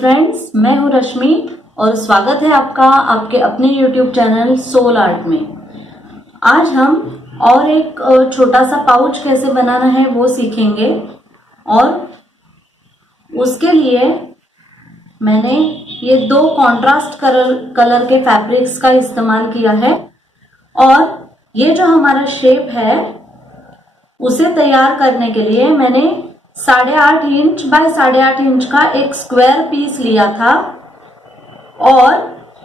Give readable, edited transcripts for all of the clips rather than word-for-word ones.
Friends, मैं हूं रश्मि और स्वागत है आपका आपके अपने YouTube चैनल सोल आर्ट में। आज हम और एक छोटा सा पाउच कैसे बनाना है वो सीखेंगे और उसके लिए मैंने ये दो कॉन्ट्रास्ट कलर के फैब्रिक्स का इस्तेमाल किया है और ये जो हमारा शेप है उसे तैयार करने के लिए मैंने 8.5 इंच बाय 8.5 इंच का एक स्क्वायर पीस लिया था और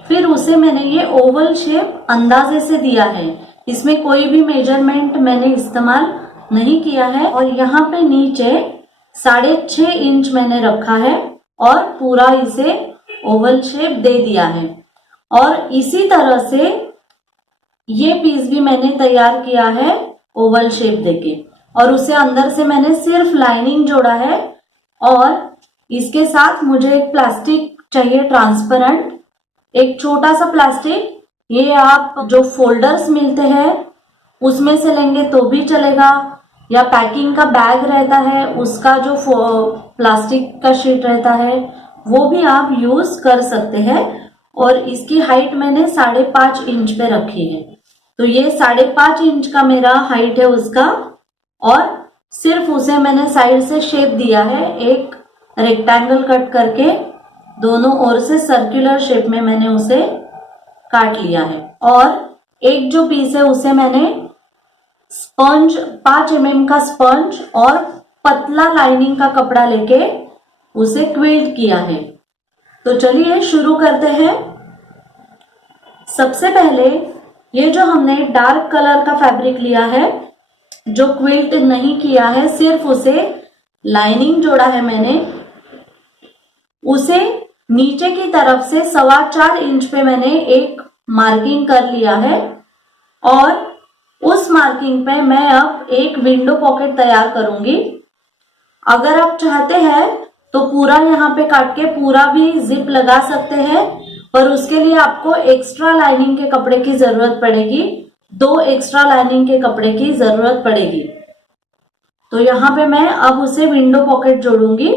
फिर उसे मैंने ये ओवल शेप अंदाजे से दिया है। इसमें कोई भी मेजरमेंट मैंने इस्तेमाल नहीं किया है और यहाँ पे नीचे 6.5 इंच मैंने रखा है और पूरा इसे ओवल शेप दे दिया है। और इसी तरह से ये पीस भी मैंने तैयार किया है ओवल शेप देके और उसे अंदर से मैंने सिर्फ लाइनिंग जोड़ा है। और इसके साथ मुझे एक प्लास्टिक चाहिए ट्रांसपेरेंट, एक छोटा सा प्लास्टिक। ये आप जो फोल्डर्स मिलते हैं उसमें से लेंगे तो भी चलेगा या पैकिंग का बैग रहता है उसका जो प्लास्टिक का शीट रहता है वो भी आप यूज कर सकते हैं। और इसकी हाइट मैंने 5.5 इंच पे रखी है। तो ये 5.5 इंच का मेरा हाइट है उसका और सिर्फ उसे मैंने साइड से शेप दिया है, एक रेक्टेंगल कट करके दोनों ओर से सर्कुलर शेप में मैंने उसे काट लिया है। और एक जो पीस है उसे मैंने स्पंज 5 mm का स्पंज और पतला लाइनिंग का कपड़ा लेके उसे क्विल्ट किया है। तो चलिए शुरू करते हैं। सबसे पहले ये जो हमने डार्क कलर का फैब्रिक लिया है, जो क्विल्ट नहीं किया है, सिर्फ उसे लाइनिंग जोड़ा है मैंने, उसे नीचे की तरफ से 4.25 इंच पे मैंने एक मार्किंग कर लिया है और उस मार्किंग पे मैं अब एक विंडो पॉकेट तैयार करूंगी। अगर आप चाहते हैं तो पूरा यहाँ पे काट के पूरा भी जिप लगा सकते हैं, पर उसके लिए आपको एक्स्ट्रा लाइनिंग के कपड़े की जरूरत पड़ेगी, 2 एक्स्ट्रा लाइनिंग के कपड़े की जरूरत पड़ेगी। तो यहाँ पे मैं अब उसे विंडो पॉकेट जोड़ूंगी।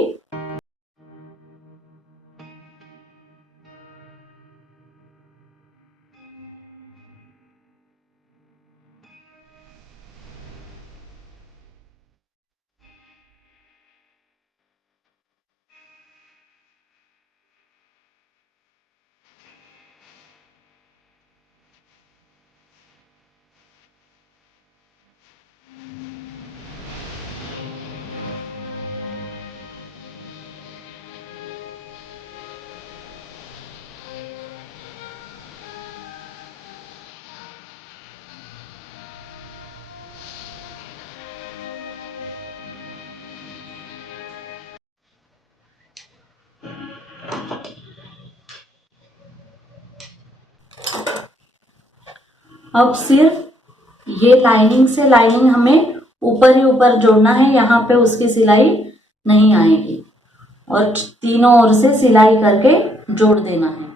अब सिर्फ ये लाइनिंग से लाइनिंग हमें ऊपर ही ऊपर जोड़ना है, यहाँ पे उसकी सिलाई नहीं आएगी और तीनों ओर से सिलाई करके जोड़ देना है।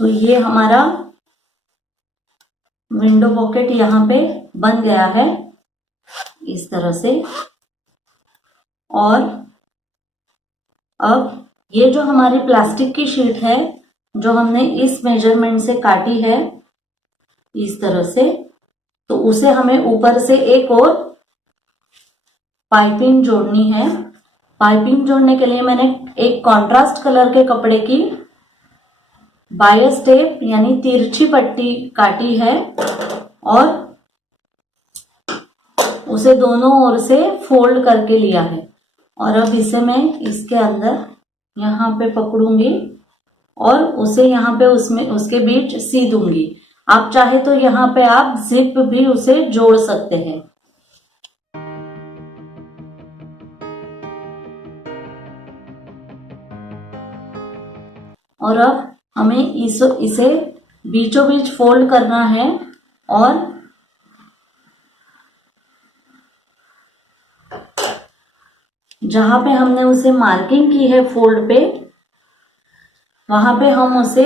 तो ये हमारा विंडो पॉकेट यहाँ पे बन गया है इस तरह से। और अब ये जो हमारी प्लास्टिक की शीट है जो हमने इस मेजरमेंट से काटी है इस तरह से, तो उसे हमें ऊपर से एक और पाइपिंग जोड़नी है। पाइपिंग जोड़ने के लिए मैंने एक कॉन्ट्रास्ट कलर के कपड़े की बायस टेप यानी तिरछी पट्टी काटी है और उसे दोनों ओर से फोल्ड करके लिया है। और अब इसे मैं इसके अंदर यहाँ पे पकड़ूंगी और उसे यहाँ पे उसके बीच सी दूंगी। आप चाहे तो यहाँ पे आप जिप भी उसे जोड़ सकते हैं। और अब हमें इसे बीचों बीच फोल्ड करना है और जहां पे हमने उसे मार्किंग की है फोल्ड पे, वहां पे हम उसे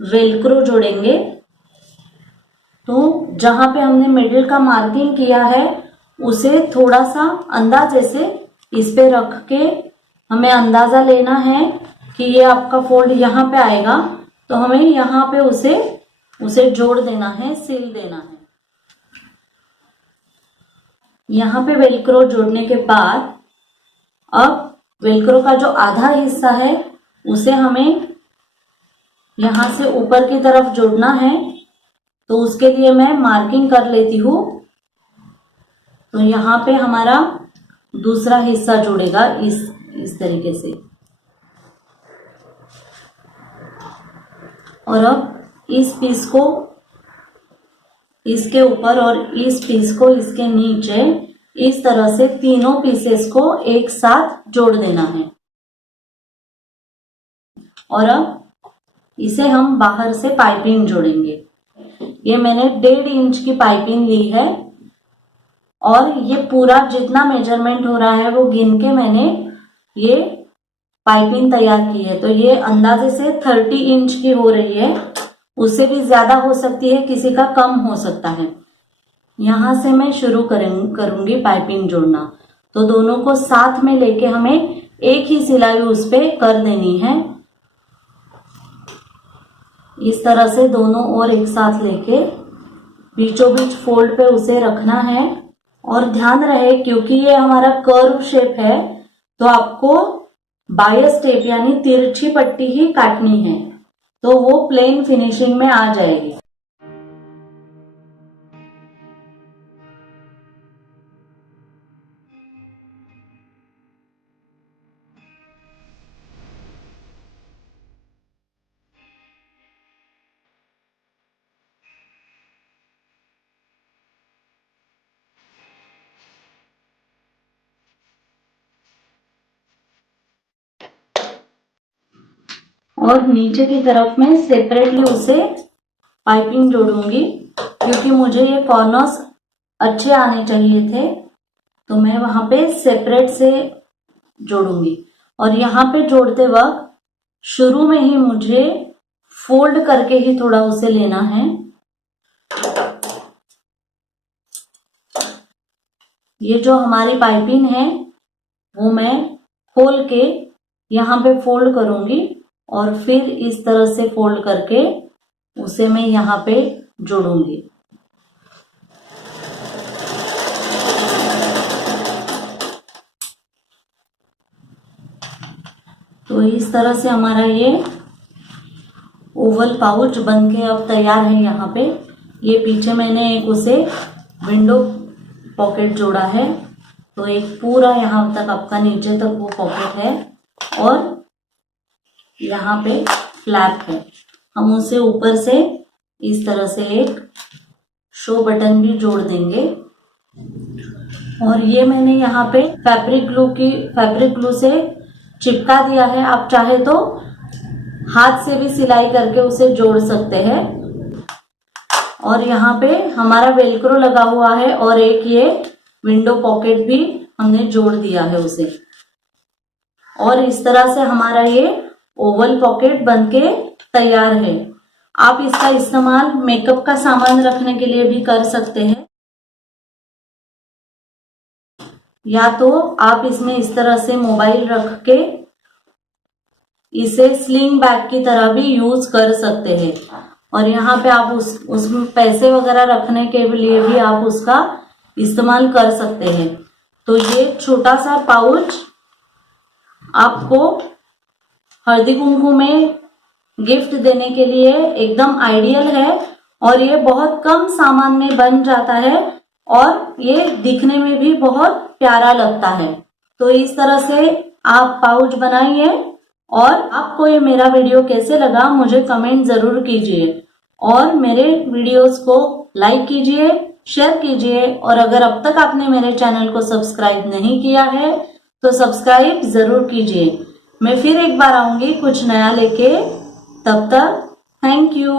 वेलक्रो जोड़ेंगे। तो जहां पे हमने मिडिल का मार्किंग किया है उसे थोड़ा सा अंदाजे से इस पे रख के हमें अंदाजा लेना है कि ये आपका फोल्ड यहाँ पे आएगा, तो हमें यहाँ पे उसे जोड़ देना है, सील देना है। यहाँ पे वेलक्रो जोड़ने के बाद अब वेलक्रो का जो आधा हिस्सा है उसे हमें यहाँ से ऊपर की तरफ जोड़ना है। तो उसके लिए मैं मार्किंग कर लेती हूँ। तो यहाँ पे हमारा दूसरा हिस्सा जुड़ेगा इस तरीके से। और अब इस पीस को इसके ऊपर और इस पीस को इसके नीचे इस तरह से तीनों पीसेस को एक साथ जोड़ देना है। और अब इसे हम बाहर से पाइपिंग जोड़ेंगे। ये मैंने 1.5 इंच की पाइपिंग ली है और ये पूरा जितना मेजरमेंट हो रहा है वो गिन के मैंने ये पाइपिंग तैयार की है। तो ये अंदाजे से 30 इंच की हो रही है, उससे भी ज्यादा हो सकती है, किसी का कम हो सकता है। यहां से मैं शुरू करूंगी पाइपिंग जोड़ना। तो दोनों को साथ में लेके हमें एक ही सिलाई उस पे कर देनी है। इस तरह से दोनों और एक साथ लेके बीचों बीच फोल्ड पे उसे रखना है। और ध्यान रहे क्योंकि ये हमारा कर्व शेप है तो आपको बायस टेप यानी तिरछी पट्टी ही काटनी है, तो वो प्लेन फिनिशिंग में आ जाएगी। और नीचे की तरफ में सेपरेटली उसे पाइपिंग जोड़ूंगी क्योंकि मुझे ये कॉर्नर्स अच्छे आने चाहिए थे, तो मैं वहां पे सेपरेट से जोड़ूंगी। और यहाँ पे जोड़ते वक्त शुरू में ही मुझे फोल्ड करके ही थोड़ा उसे लेना है। ये जो हमारी पाइपिंग है वो मैं खोल के यहाँ पे फोल्ड करूंगी और फिर इस तरह से फोल्ड करके उसे मैं यहाँ पे जोड़ूंगी। तो इस तरह से हमारा ये ओवल पाउच बनके अब तैयार है। यहाँ पे ये पीछे मैंने एक उसे विंडो पॉकेट जोड़ा है, तो एक पूरा यहाँ तक आपका नीचे तक वो पॉकेट है और यहाँ पे फ्लैप है। हम उसे ऊपर से इस तरह से एक शो बटन भी जोड़ देंगे। और ये मैंने यहाँ पे फैब्रिक ग्लू से चिपका दिया है। आप चाहे तो हाथ से भी सिलाई करके उसे जोड़ सकते हैं। और यहाँ पे हमारा वेलक्रो लगा हुआ है और एक ये विंडो पॉकेट भी हमने जोड़ दिया है उसे। और इस तरह से हमारा ये ओवल पॉकेट बनके तैयार है। आप इसका इस्तेमाल मेकअप का सामान रखने के लिए भी कर सकते हैं, या तो आप इसमें इस तरह से मोबाइल रख के इसे स्लिंग बैग की तरह भी यूज कर सकते हैं। और यहाँ पे आप उसमें पैसे वगैरह रखने के लिए भी आप उसका इस्तेमाल कर सकते हैं। तो ये छोटा सा पाउच आपको हल्दी कुमकुम में गिफ्ट देने के लिए एकदम आइडियल है। और ये बहुत कम सामान में बन जाता है और ये दिखने में भी बहुत प्यारा लगता है। तो इस तरह से आप पाउच बनाइए। और आपको ये मेरा वीडियो कैसे लगा मुझे कमेंट जरूर कीजिए और मेरे वीडियोस को लाइक कीजिए, शेयर कीजिए। और अगर अब तक आपने मेरे चैनल को सब्सक्राइब नहीं किया है तो सब्सक्राइब जरूर कीजिए। मैं फिर एक बार आऊंगी कुछ नया लेके, तब तक थैंक यू।